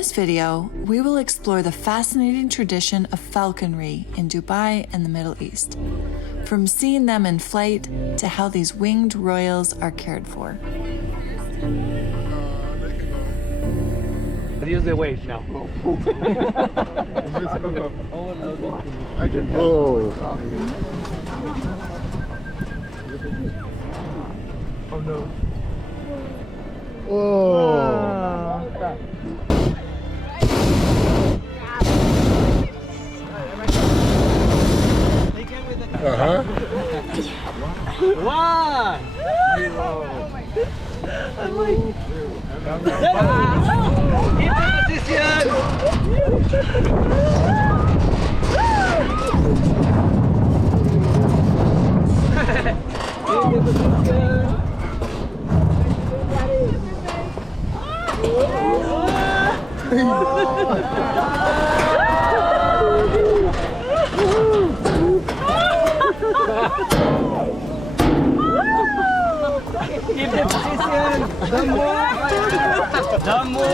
this video, we will explore the fascinating tradition of falconry in Dubai and the Middle East, from seeing them in flight to how these winged royals are cared for. Use the wave now. Oh no. One. I'm like, keep the position. Keep the position. Keep the position. Dambu.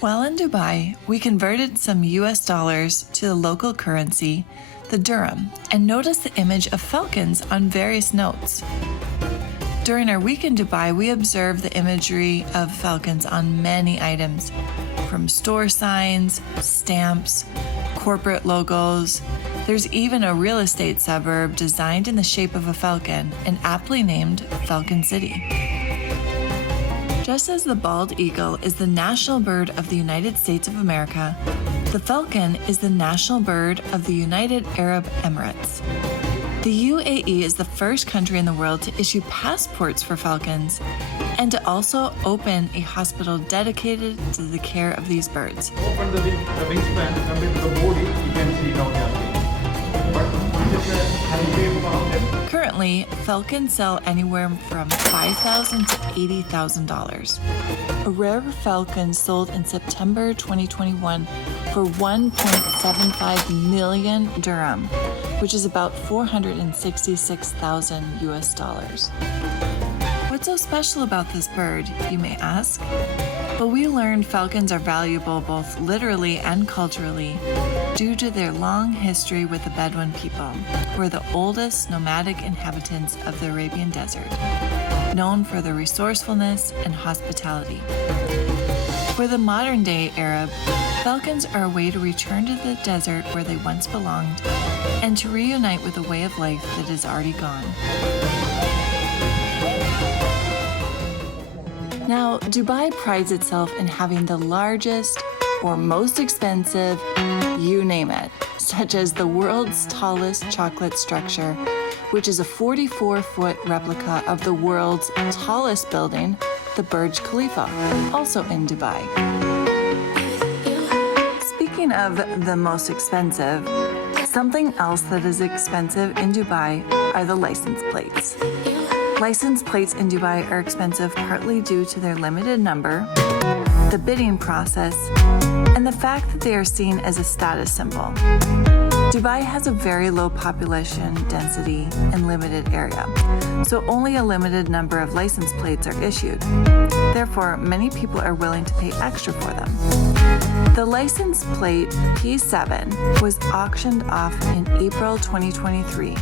While in Dubai, we converted some US dollars to the local currency, the dirham, and noticed the image of falcons on various notes. During our week in Dubai, we observed the imagery of falcons on many items, from store signs, stamps, corporate logos. There's even a real estate suburb designed in the shape of a falcon and aptly named Falcon City. Just as the bald eagle is the national bird of the United States of America, the falcon is the national bird of the United Arab Emirates. The UAE is the first country in the world to issue passports for falcons and to also open a hospital dedicated to the care of these birds. Open the wingspan and with the body, you can see how they are being. But this is a highway for them. Currently, falcons sell anywhere from $5,000 to $80,000. A rare falcon sold in September 2021 for 1.75 million dirham, which is about 466,000 US dollars. What's so special about this bird, you may ask? Well, we learned falcons are valuable both literally and culturally due to their long history with the Bedouin people, who are the oldest nomadic inhabitants of the Arabian desert, known for their resourcefulness and hospitality. For the modern-day Arab, falcons are a way to return to the desert where they once belonged and to reunite with a way of life that is already gone. Now, Dubai prides itself in having the largest or most expensive, you name it, such as the world's tallest chocolate structure, which is a 44-foot replica of the world's tallest building, the Burj Khalifa, also in Dubai. Speaking of the most expensive, something else that is expensive in Dubai are the license plates. License plates in Dubai are expensive partly due to their limited number, the bidding process, and the fact that they are seen as a status symbol. Dubai has a very low population density and limited area, so only a limited number of license plates are issued. Therefore, many people are willing to pay extra for them. The license plate P7 was auctioned off in April 2023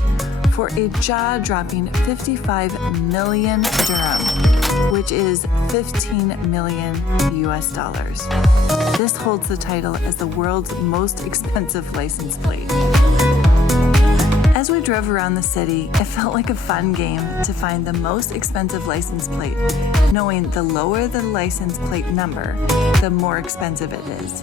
for a jaw-dropping 55 million dirham, which is 15 million US dollars. This holds the title as the world's most expensive license plate. As we drove around the city, it felt like a fun game to find the most expensive license plate, knowing the lower the license plate number, the more expensive it is.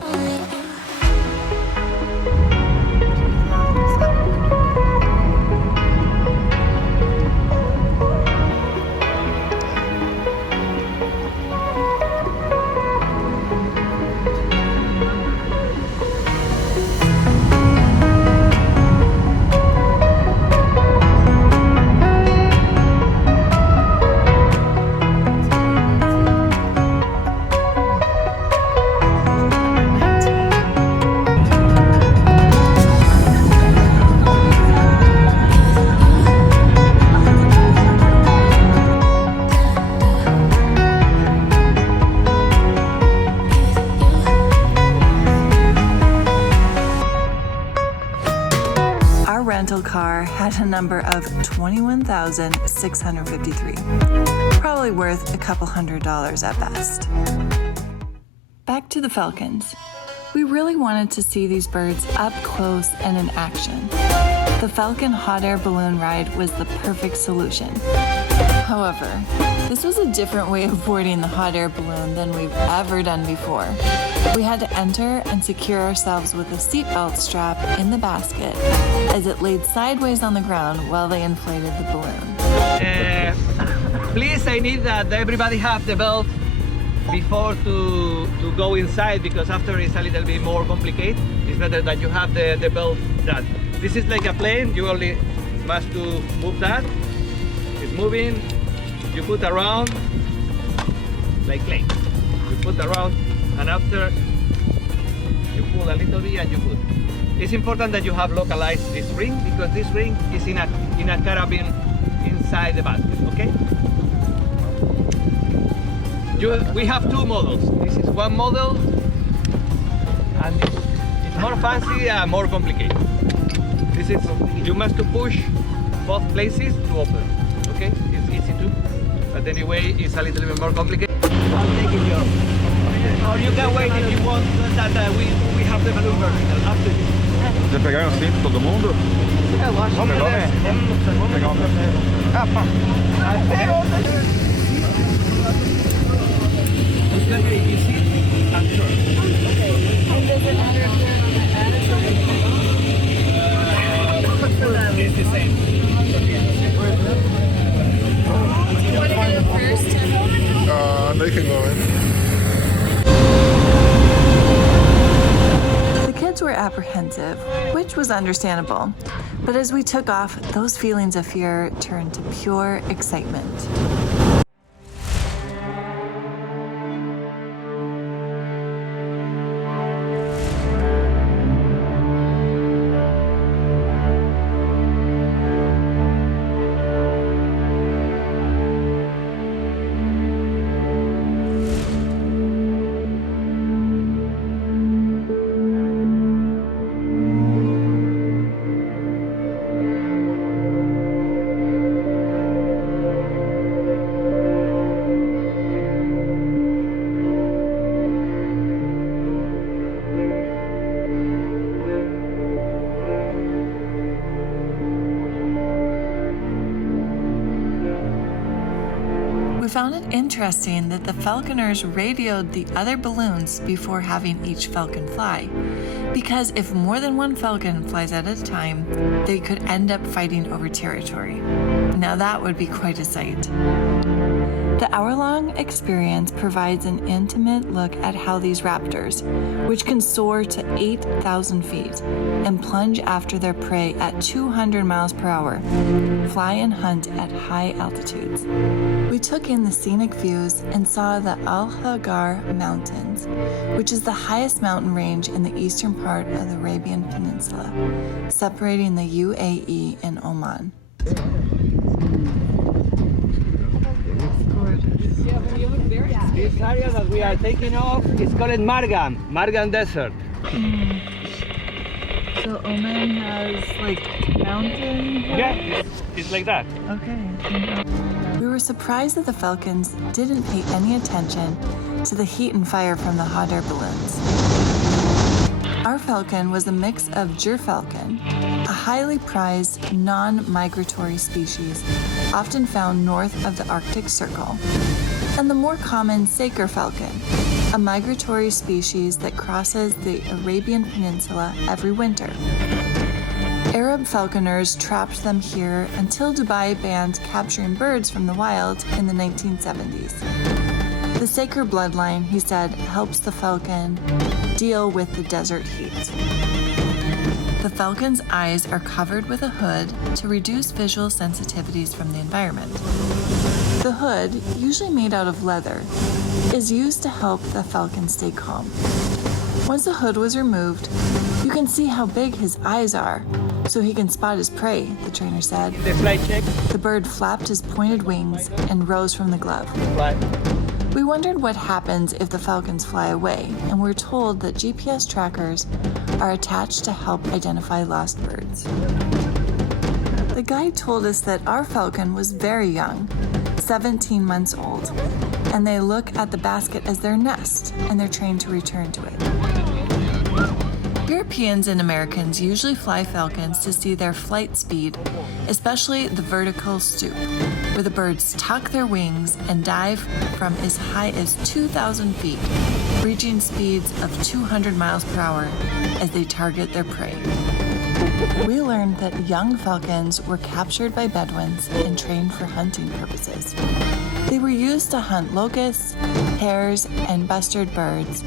number of 21,653. Probably worth a couple $100 at best. Back to the Falcons. We really wanted to see these birds up close and in action. The Falcon hot air balloon ride was the perfect solution. However, this was a different way of boarding the hot air balloon than we've ever done before. We had to enter and secure ourselves with a seatbelt strap in the basket as it laid sideways on the ground while they inflated the balloon. Please, I need that everybody have the belt before to go inside, because after it's a little bit more complicated. It's better that you have the belt that. This is like a plane, you only must to move that. It's moving, you put around, like plane. You put around, and after you pull a little bit and you put. It's important that you have localized this ring, because this ring is in a carabin inside the basket, okay? We have two models. This is one model, and it's more fancy and more complicated. This is, you must to push both places to open, okay? It's easy to, but anyway, it's a little bit more complicated. I'll take it yours. Or you can wait if you want that we have the balloon vertical after you. Já pegaram o cinto todo mundo? É, eu acho. Vamos pegar, né? Vamos pegar o primeiro. Ah, pá. It's very easy and short. It's the same. Do you want to go first? They can go in. The kids were apprehensive, which was understandable. But as we took off, those feelings of fear turned to pure excitement. We found it interesting that the falconers radioed the other balloons before having each falcon fly, because if more than one falcon flies at a time, they could end up fighting over territory. Now that would be quite a sight. The hour-long experience provides an intimate look at how these raptors, which can soar to 8,000 feet and plunge after their prey at 200 miles per hour, fly and hunt at high altitudes. We took in the scenic views and saw the Al Hagar Mountains, which is the highest mountain range in the eastern part of the Arabian Peninsula, separating the UAE and Oman. This area that we are taking off is called Margan Desert. So Oman has like mountains? Yeah, it's like that. Okay. We were surprised that the falcons didn't pay any attention to the heat and fire from the hot air balloons. Our falcon was a mix of gerfalcon, a highly prized non-migratory species often found north of the Arctic Circle, and the more common Saker falcon, a migratory species that crosses the Arabian Peninsula every winter. Arab falconers trapped them here until Dubai banned capturing birds from the wild in the 1970s. The Saker bloodline, he said, helps the falcon deal with the desert heat. The falcon's eyes are covered with a hood to reduce visual sensitivities from the environment. The hood, usually made out of leather, is used to help the falcon stay calm. Once the hood was removed, you can see how big his eyes are, so he can spot his prey, the trainer said. The flight check. The bird flapped his pointed wings and rose from the glove. Right. We wondered what happens if the falcons fly away, and we're told that GPS trackers are attached to help identify lost birds. The guide told us that our falcon was very young, 17 months old, and they look at the basket as their nest, and they're trained to return to it. Europeans and Americans usually fly falcons to see their flight speed, especially the vertical stoop, where the birds tuck their wings and dive from as high as 2,000 feet, reaching speeds of 200 miles per hour as they target their prey. We learned that young falcons were captured by Bedouins and trained for hunting purposes. They were used to hunt locusts, hares, and bustard birds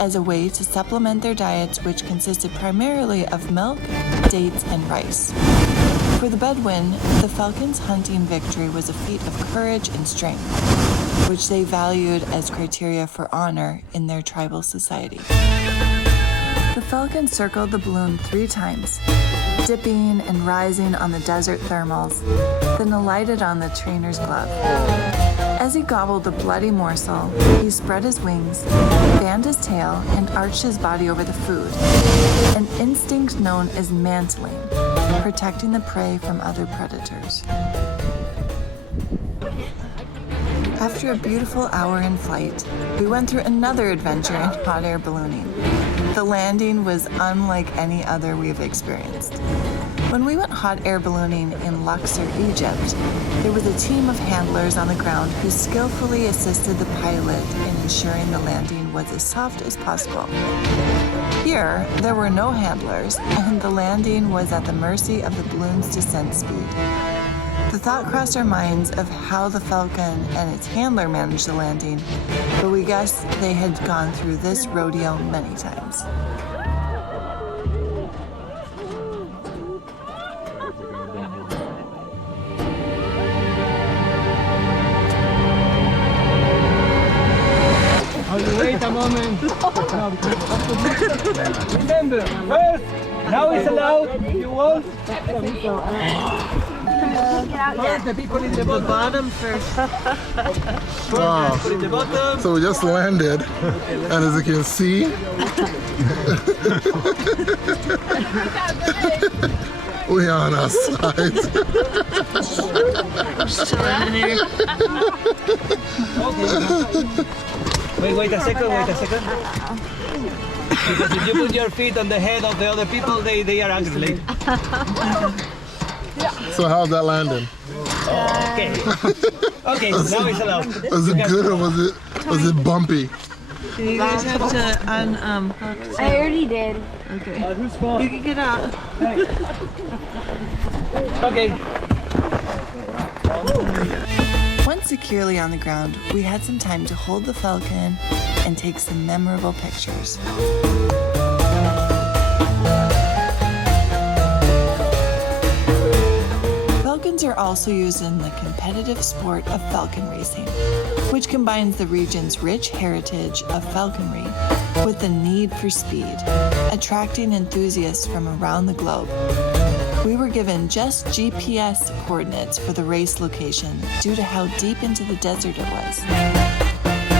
as a way to supplement their diets, which consisted primarily of milk, dates, and rice. For the Bedouin, the falcon's hunting victory was a feat of courage and strength, which they valued as criteria for honor in their tribal society. The falcon circled the balloon 3 times, dipping and rising on the desert thermals, then alighted on the trainer's glove. As he gobbled the bloody morsel, he spread his wings, fanned his tail, and arched his body over the food, an instinct known as mantling, protecting the prey from other predators. After a beautiful hour in flight, we went through another adventure in hot air ballooning. The landing was unlike any other we've experienced. When we went hot air ballooning in Luxor, Egypt, there was a team of handlers on the ground who skillfully assisted the pilot in ensuring the landing was as soft as possible. Here, there were no handlers, and the landing was at the mercy of the balloon's descent speed. The thought crossed our minds of how the Falcon and its handler managed the landing, but we guessed they had gone through this rodeo many times. Wait a moment. Remember, first, now it's allowed. If you want. First, the people in the bottom first. Wow. In the bottom. So we just landed, and as you can see, we are on our side. Wait a second. Because if you put your feet on the head of the other people, they are angry. So how's that landing? Okay, now it's allowed. Was it good or was it bumpy? You guys have to I already did. Okay. You can get out. Okay. Once securely on the ground, we had some time to hold the Falcon and take some memorable pictures. Falcons are also used in the competitive sport of falcon racing, which combines the region's rich heritage of falconry with the need for speed, attracting enthusiasts from around the globe. We were given just GPS coordinates for the race location due to how deep into the desert it was.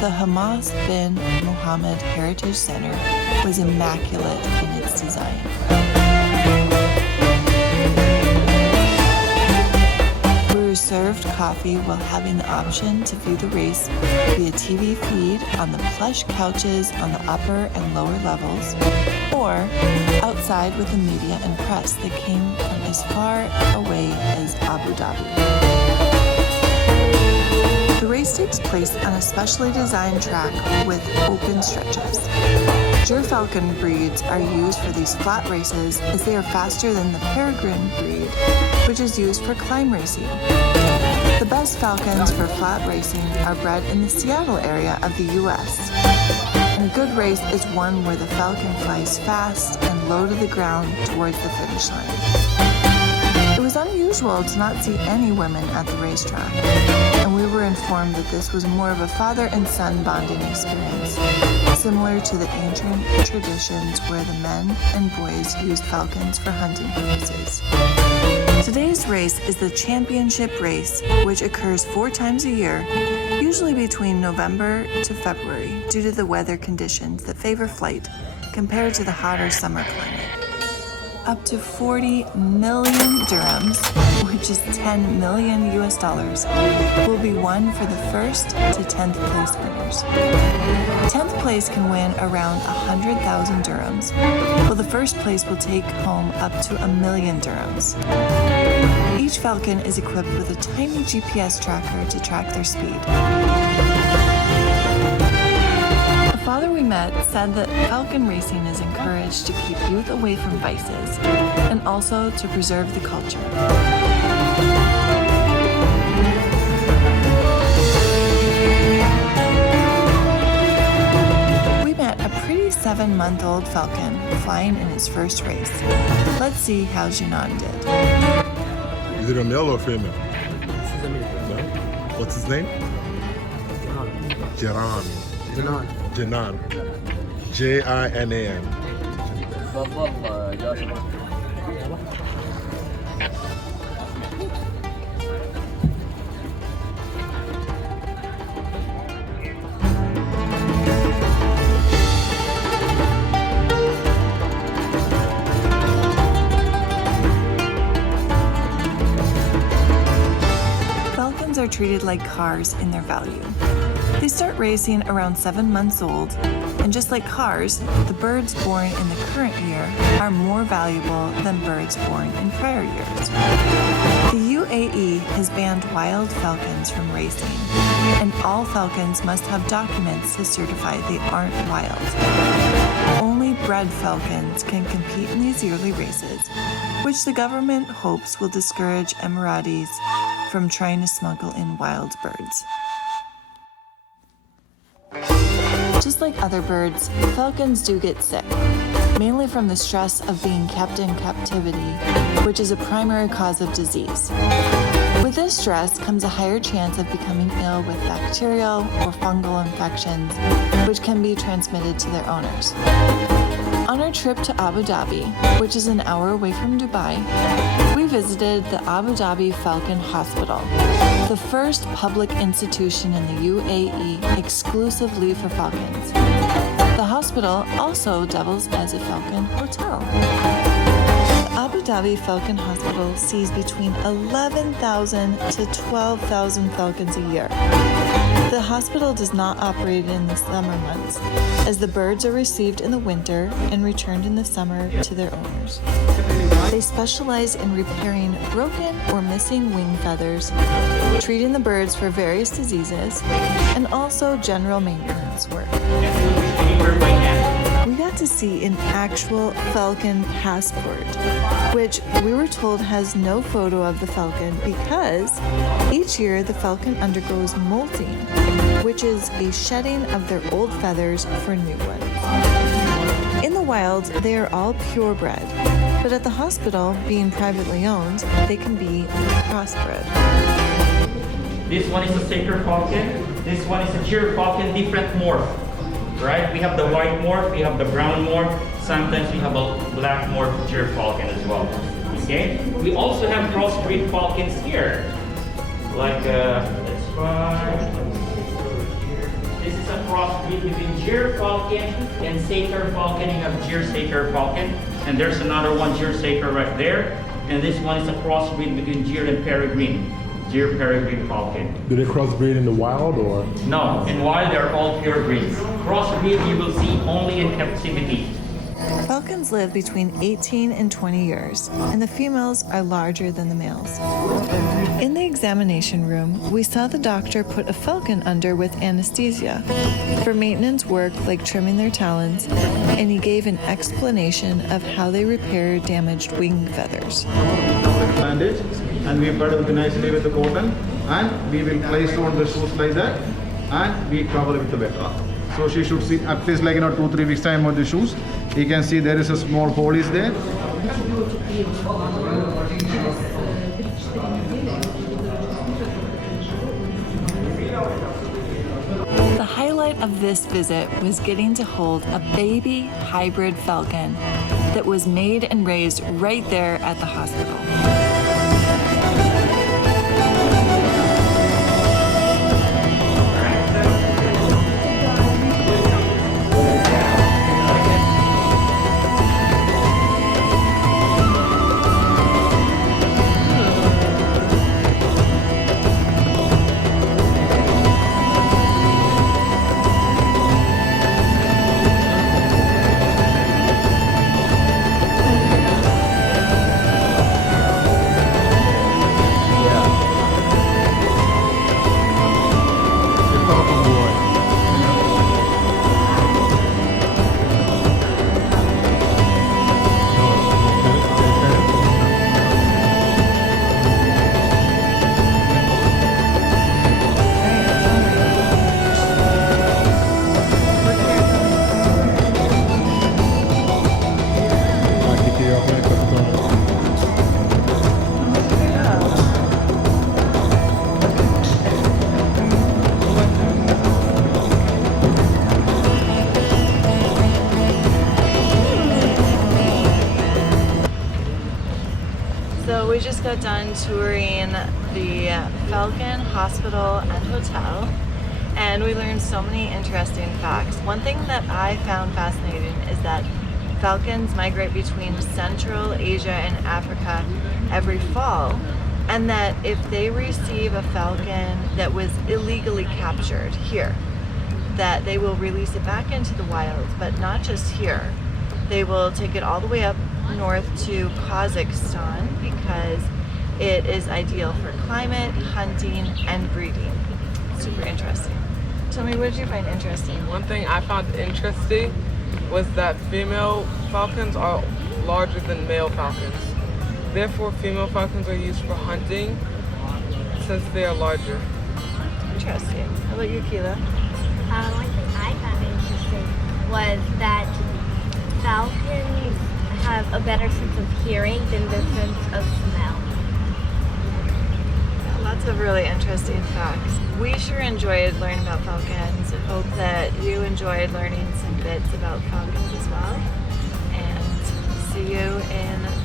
The Hamas bin Mohammed Heritage Center was immaculate in its design. We were served coffee while having the option to view the race via TV feed on the plush couches on the upper and lower levels, or outside with the media and press that came from as far away as Abu Dhabi. The race takes place on a specially designed track with open stretches. Gerfalcon breeds are used for these flat races as they are faster than the peregrine breed, which is used for climb racing. The best falcons for flat racing are bred in the Seattle area of the U.S. And a good race is one where the falcon flies fast and low to the ground towards the finish line. It was unusual to not see any women at the racetrack, and we were informed that this was more of a father and son bonding experience, similar to the ancient traditions where the men and boys used falcons for hunting purposes. Today's race is the championship race, which occurs 4 times a year, usually between November to February, due to the weather conditions that favor flight compared to the hotter summer climate. up to 40 million dirhams, which is 10 million US dollars, will be won for the 1st to 10th place winners. 10th place can win around 100,000 dirhams, while the 1st place will take home up to 1 million dirhams. Each Falcon is equipped with a tiny GPS tracker to track their speed. The father we met said that Falcon racing is encouraged to keep youth away from vices and also to preserve the culture. We met a pretty 7-month-old Falcon flying in his first race. Let's see how Jinan did. Is it a male or female? No? What's his name? Jinan. Jinan. Jinan. Falcons are treated like cars in their value. They start racing around 7 months old, and just like cars, the birds born in the current year are more valuable than birds born in prior years. The UAE has banned wild falcons from racing, and all falcons must have documents to certify they aren't wild. Only bred falcons can compete in these yearly races, which the government hopes will discourage Emiratis from trying to smuggle in wild birds. Just like other birds, falcons do get sick, mainly from the stress of being kept in captivity, which is a primary cause of disease. With this stress comes a higher chance of becoming ill with bacterial or fungal infections, which can be transmitted to their owners. On our trip to Abu Dhabi, which is an hour away from Dubai, we visited the Abu Dhabi Falcon Hospital, the first public institution in the UAE exclusively for falcons. The hospital also doubles as a falcon hotel. The Abu Dhabi Falcon Hospital sees between 11,000 to 12,000 falcons a year. The hospital does not operate in the summer months, as the birds are received in the winter and returned in the summer to their owners. They specialize in repairing broken or missing wing feathers, treating the birds for various diseases, and also general maintenance work. We got to see an actual falcon passport, which we were told has no photo of the falcon because each year the falcon undergoes molting, which is a shedding of their old feathers for new ones. In the wild, they are all purebred, but at the hospital, being privately owned, they can be crossbred. This one is a Saker Falcon. This one is a Cheer Falcon, different morph. Right? We have the white morph, we have the brown morph. Sometimes we have a black morph Cheer Falcon as well. Okay? We also have crossbreed falcons here. Like, let's try. This is a crossbreed between Cheer Falcon and Saker Falcon. You have Cheer Saker Falcon. And there's another one, Cheer Saker, right there. And this one is a crossbreed between Cheer and Peregrine. Cheer Peregrine Falcon. Do they crossbreed in the wild or? No, in wild they're all pure breeds. Crossbreed you will see only in captivity. Falcons live between 18 and 20 years, and the females are larger than the males. In the examination room, we saw the doctor put a falcon under with anesthesia for maintenance work like trimming their talons, and he gave an explanation of how they repair damaged wing feathers. Bandage, and we cut it nicely with the cotton, and we will place on the shoes like that, and we cover with the wet cloth. So she should see at least like 2-3 weeks time on the shoes. You can see there is a small hole is there. The highlight of this visit was getting to hold a baby hybrid falcon that was made and raised right there at the hospital. got done touring the Falcon Hospital and Hotel, and we learned so many interesting facts. One thing that I found fascinating is that falcons migrate between Central Asia and Africa every fall, and that if they receive a falcon that was illegally captured here, that they will release it back into the wild, but not just here. They will take it all the way up north to Kazakhstan because it is ideal for climate, hunting, and breeding. Super interesting. Tell me, what did you find interesting? One thing I found interesting was that female falcons are larger than male falcons. Therefore, female falcons are used for hunting since they are larger. Interesting. How about you, Keela? One thing I found interesting was that falcons have a better sense of hearing than their sense of smell. Lots of really interesting facts. We sure enjoyed learning about falcons. I hope that you enjoyed learning some bits about falcons as well. And see you in